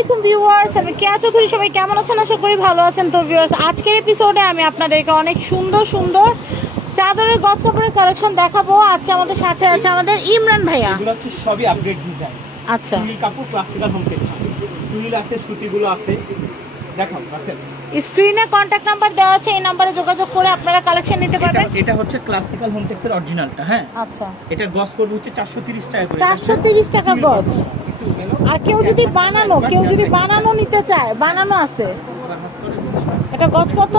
আলাইকুম ভিউয়ার্স আমি কেয়া চৌধুরী সবাই কেমন আছেন? আশা করি ভালো আছেন। তো ভিউয়ার্স আজকের এপিসোডে আমি আপনাদেরকে অনেক সুন্দর সুন্দর চাদরের গজ কাপড়ের কালেকশন দেখাবো। আজকে আমাদের সাথে আছে আমাদের ইমরান ভাইয়া। এগুলো হচ্ছে সবই আপডেট ডিজাইন আচ্ছা। কাপড় ক্লাসিক্যাল হোম টেক্সটাইল আছে সুতিগুলো আছে। দেখাও আছে স্ক্রিনে কন্ট্যাক্ট নাম্বার দেওয়া আছে এই নাম্বারে যোগাযোগ করে আপনারা কালেকশন নিতে পারবেন। এটা হচ্ছে ক্লাসিক্যাল হোম টেক্সের অরিজিনালটা হ্যাঁ? আচ্ছা। এটা গস পড়বে হচ্ছে চারশো তিরিশ টাকা করে। চারশো তিরিশ টাকা গস আর কেউ যদি বানানো কেউ যদি বানানো নিতে চায় বানানো আছে। এটা গজ কত?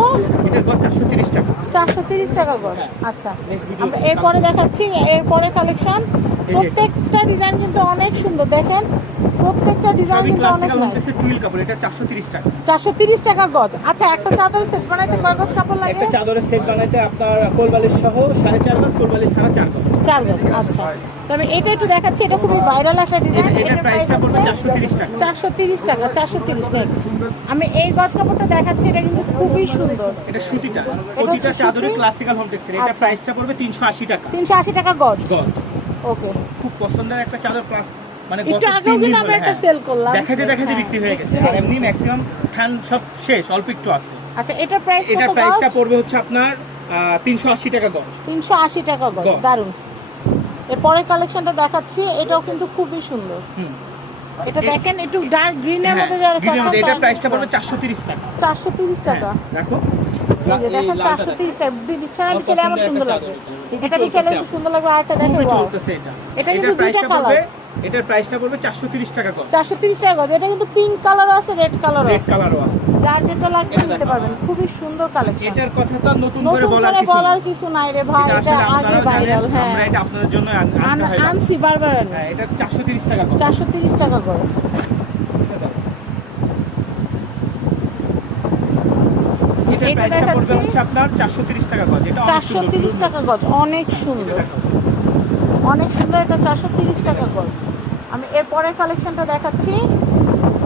এটা গজ চারশো তিরিশ টাকা। চারশো তিরিশ টাকা গজ আচ্ছা। আমরা এরপরে দেখাচ্ছি এরপরে কালেকশন প্রত্যেকটা ডিজাইন কিন্তু অনেক সুন্দর। দেখেন প্রত্যেকটা ডিজাইন কিন্তু অনেক নাইস টুইল কাপড় এটা চারশো তিরিশ টাকা। চারশো তিরিশ টাকা গজ। আচ্ছা একটা চাদর সেট বানাইতে কয় গজ কাপড় লাগে? একটা চাদরের সেট বানাইতে আপনার কোলবালিশ সহ সাড়ে চার গজ কোলবালিশ ছাড়া চার গজ। চার গজ আচ্ছা। তবে এটা একটু দেখাচ্ছি এটা খুবই ভাইরাল একটা ডিজাইন এটা- প্রাইসটা পড়বে চারশো তিরিশ টাকা। নেক্সট আমি এই গজ কাপড়টা দেখাচ্ছি এটা কিন্তু খুবই সুন্দর। এটা সুতিটা প্রতিটা চাদরে ক্লাসিক্যাল হোম টেক্সের এটা আচ্ছা। প্রাইসটা পড়বে টাকা। গজ। গজ। ওকে। খুব পছন্দের একটা চাদর প্লাস মানে একটু গত তিন দিন আমরা একটা হ্যাঁ। সেল করলাম। দেখাতে দেখাতে হ্যাঁ। বিক্রি হয়ে গেছে। আর এমনি ম্যাক্সিমাম ঠান সব শেষ অল্প একটু আছে। আচ্ছা প্রাইস প্রাইসটা পড়বে হচ্ছে আপনার তিনশো আশি টাকা গজ। তিনশো আশি টাকা গজ গজ। দারুণ এরপরের কালেকশনটা দেখাচ্ছি এটাও কিন্তু খুবই সুন্দর। হুম। এটা দেখেন একটু ডার্ক গ্রিন এর মধ্যে যারা চাচ্ছেন এটা প্রাইসটা পড়বে চারশো তিরিশ টাকা। চারশো তিরিশ টাকা। হ্যাঁ, দেখো দেখেন চারশো তিরিশ টাকা। বিছানা নিচে বিছালে সুন্দর লাগবে। এটা। একটু সুন্দর লাগবে আরটা দেখেন এটা। এটা কিন্তু দুইটা কালার এটার প্রাইসটা পড়বে চারশো তিরিশ টাকা গজ চারশো তিরিশ টাকা গজ এটা কিন্তু পিঙ্ক কালারও আছে রেড কালারও রেড কালারও আছে। যার যেটা লাগবে নিতে পারবেন। খুবই সুন্দর কালেকশন এটার কথা তো নতুন করে বলার কিছু বলার কিছু নাই রে ভাই এটা আগে ভাইরাল হ্যাঁ। আমরা এটা আপনাদের জন্য হয় আনছি বারবার হ্যাঁ এটা চারশো তিরিশ টাকা গজ চারশো তিরিশ টাকা গজ এটার এটা প্রাইসটা পড়বে হচ্ছে আপনার চারশো তিরিশ টাকা গজ। এটা অনেক চারশো সুন্দর, তিরিশ খুবই টাকা গজ অনেক সুন্দর। অনেক সুন্দর এটা চারশো তিরিশ টাকা গজ। আমি এরপরের কালেকশনটা দেখাচ্ছি।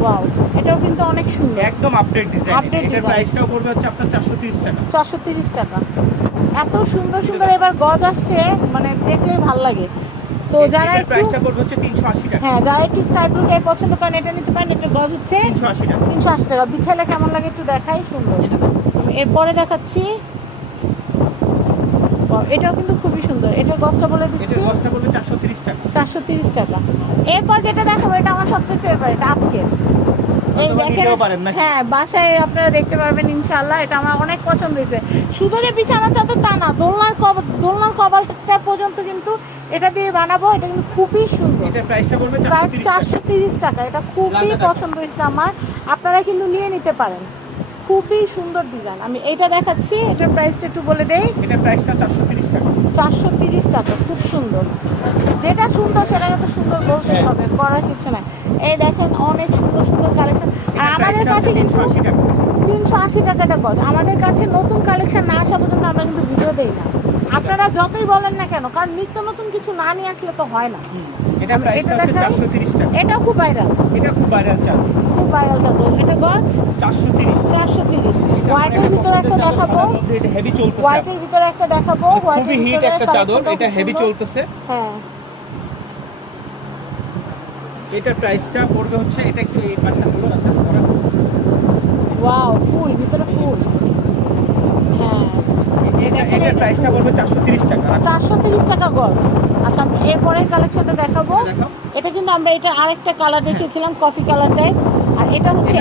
ওয়াও এটাও কিন্তু অনেক সুন্দর। একদম আপডেট ডিজাইন এটার প্রাইসটাও পড়বে হচ্ছে আপনার চারশো তিরিশ টাকা। চারশো তিরিশ টাকা। এত সুন্দর সুন্দর এবার গজ আসছে মানে দেখলেই ভালো লাগে। তো যারা একটু প্রাইসটা পড়বে হচ্ছে তিনশো আশি টাকা। হ্যাঁ যারা একটু স্কাই ব্লু টাইপ পছন্দ করেন এটা নিতে পারেন এটা গজ হচ্ছে তিনশো আশি টাকা। তিনশো আশি টাকা। বিছাইলে কেমন লাগে একটু দেখাই সুন্দর। এরপরে দেখাচ্ছি এটাও কিন্তু খুবই সুন্দর। এটার গজটা বলে দিচ্ছি। এটার পড়বে চারশো তিরিশ টাকা। চারশো তিরিশ টাকা। এরপর যেটা দেখাবো এটা আমার সবচেয়ে ফেভারিট আজকের। এই দেখেন হ্যাঁ বাসায় আপনারা দেখতে পারবেন ইনশাল্লাহ এটা আমার অনেক পছন্দ হয়েছে। শুধু যে বিছানা চাদর তা না দোলনার কব দোলনার কবালটা পর্যন্ত কিন্তু এটা দিয়ে বানাবো। এটা কিন্তু খুবই সুন্দর। প্রাইসটা চারশো তিরিশ টাকা। এটা খুবই পছন্দ হয়েছে আমার। আপনারা কিন্তু নিয়ে নিতে পারেন। খুবই সুন্দর ডিজাইন আমি এটা দেখাচ্ছি এটার প্রাইসটা একটু বলে দেই। এটা প্রাইসটা চারশো তিরিশ টাকা। চারশো তিরিশ টাকা খুব সুন্দর। যেটা সুন্দর সেটাকে তো সুন্দর বলতে হ্যাঁ। হবে করার কিছু না এই দেখেন অনেক সুন্দর সুন্দর কালেকশন আর আমাদের কাছে কিন্তু তিনশো আশি টাকা। তিনশো আশি টাকাটা গজ আমাদের কাছে নতুন কালেকশন না আসা পর্যন্ত আমরা কিন্তু ভিডিও দেই না। আপনারা যতই বলেন না কেন কারণ নিত্য নতুন কিছু না নিয়ে আসলে তো হয় না। এটা হচ্ছে টাকা এটাও খুব ভাইরাল এটা খুব ভাইরাল চাল খুব ভাইরাল চাদর এটা গজ? চারশো তিরিশ। চারশো তিরিশ। হোয়াইটের ভিতরে একটা দেখাবো। এটা হেভি চলতেছে। হোয়াইটের ভিতরে একটা দেখাবো। খুবই হিট একটা চাদর এটা হেভি চলতেছে। হ্যাঁ। এটার প্রাইসটা পড়বে হচ্ছে এটা একটু এই পাটটা আছে ওয়াও ফুল ভিতরে ফুল। এটা এটার প্রাইসটা চারশো তিরিশ টাকা। আর চারশো তিরিশ টাকা গজ। আচ্ছা এরপরের কালেকশনটা দেখাবো। এটা কিন্তু আমরা এটা আরেকটা কালার দেখিয়েছিলাম কফি কালারটাই আর এটা হচ্ছে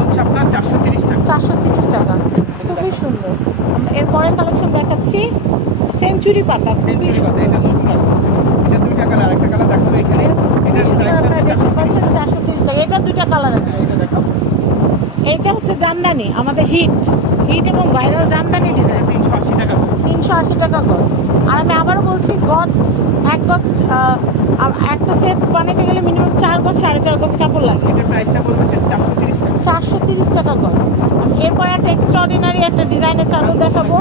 হচ্ছে আপনার চারশো তিরিশ টাকা। চারশো তিরিশ টাকা। খুবই সুন্দর। আমরা এরপরের কালেকশন দেখাচ্ছি। সেঞ্চুরি পাতা খুবই এটা নতুন আছে। এটা দুইটা কালার একটা কালার দেখাবো এখানে। প্রাইসটা তিরিশ টাকা। এটা দুইটা কালার আছে। এটা দেখাও এইটা হচ্ছে জামদানি আমাদের হিট হিট এবং ভাইরাল জামদানি ডিজাইন তিনশো আশি টাকা তিনশো আশি টাকা গজ। আর আমি আবারও বলছি গজ এক গজ একটা সেট বানাতে গেলে মিনিমাম চার গজ সাড়ে চার গজ কাপড় লাগে। চারশো তিরিশ টাকা। গজ। আমি এরপর একটা এক্সট্রাঅর্ডিনারি একটা ডিজাইনের চাদর দেখাবো।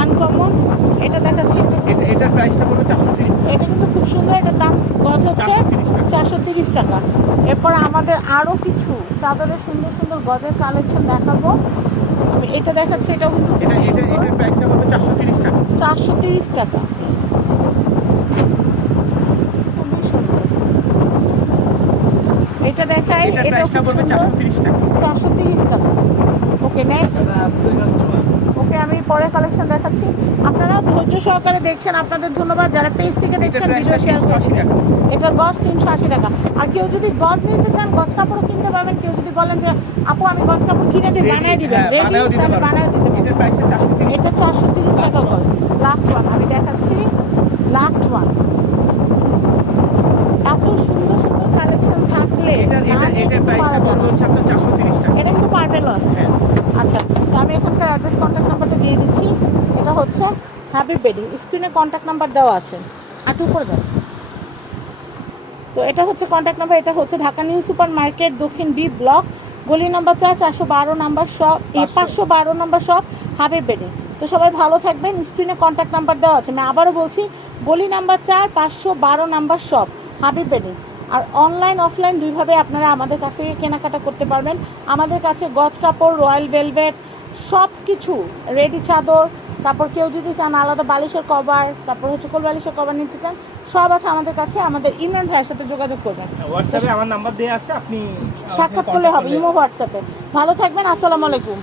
আনকমন এটা দেখাচ্ছি। এটা এটা এটার প্রাইসটা পড়বে চারশো তিরিশ এটা কিন্তু খুব সুন্দর এটার দাম। গজ হচ্ছে চারশো তিরিশ টাকা। এরপর আমাদের আরও কিছু চাদরের সুন্দর সুন্দর গজের কালেকশন দেখাবো। এটা দেখাচ্ছে এটাও কিন্তু এটা এটা এটার প্রাইসটা পড়বে চারশো তিরিশ টাকা। চারশো তিরিশ টাকা। এটা দেখায় দেখাই এটা এটা প্রাইসটা হবে পড়বে 430 টাকা। চারশো তিরিশ টাকা। ওকে নেক্সট ওকে আমি পরে কালেকশন দেখাচ্ছি। আপনারা ধৈর্য সহকারে দেখছেন আপনাদের ধন্যবাদ। যারা পেজ থেকে দেখছেন ভিডিও শেয়ার 380 টাকা। এটা গজ তিনশো আশি টাকা। আর কেউ যদি গজ নিতে চান গজ কাপড়ও কিনতে পারবেন। কেউ যদি বলেন যে আপু আমি গজ কাপড় কিনে দিই বানিয়ে দিবেন। হ্যাঁ, রেডি তাহলে। বানিয়ে প্রাইসটা 430 এটা চারশো তিরিশ টাকা গজ। লাস্ট ওয়ান আমি দেখাচ্ছি। লাস্ট ওয়ান এত সুন্দর সুন্দর কালেকশন থাকলে এটা না এটা এটার দেখতে প্রাইসটা পারা পড়বে যাবে না। হচ্ছে আপনার 430 টাকা। এটা কিন্তু পার্পেল আছে হ্যাঁ আমি এখানকার অ্যাড্রেস কন্ট্যাক্ট নাম্বারটা দিয়ে দিচ্ছি। এটা হচ্ছে হ্যাপি বেডিং স্ক্রিনে কন্ট্যাক্ট নাম্বার দেওয়া আছে। আর টু করে দাও তো এটা হচ্ছে কন্ট্যাক্ট নাম্বার এটা হচ্ছে ঢাকা নিউ সুপার মার্কেট দক্ষিণ বি ব্লক গলি নাম্বার চার চারশো বারো নাম্বার শপ পাঁচশো। বারো নাম্বার শপ হ্যাপি বেডিং তো সবাই ভালো থাকবেন। স্ক্রিনে কন্ট্যাক্ট নাম্বার দেওয়া আছে। আমি আবারও বলছি গলি নাম্বার চার পাঁচশো বারো নাম্বার শপ হাবিব বেডিং আর অনলাইন অফলাইন দুইভাবে আপনারা আমাদের কাছ থেকে কেনাকাটা করতে পারবেন। আমাদের কাছে গজ কাপড় রয়্যাল ভেলভেট সব কিছু রেডি চাদর তারপর কেউ যদি চান আলাদা বালিশের কভার তারপর হচ্ছে কোল বালিশের কভার নিতে চান সব আছে আমাদের কাছে আমাদের ইমরান ভাইয়ের সাথে যোগাযোগ করবেন। হোয়াটসঅ্যাপে আমার নাম্বার দেওয়া আছে আপনি সাক্ষাৎ করলে হবে ইমো হোয়াটসঅ্যাপে ভালো থাকবেন আসসালামু আলাইকুম।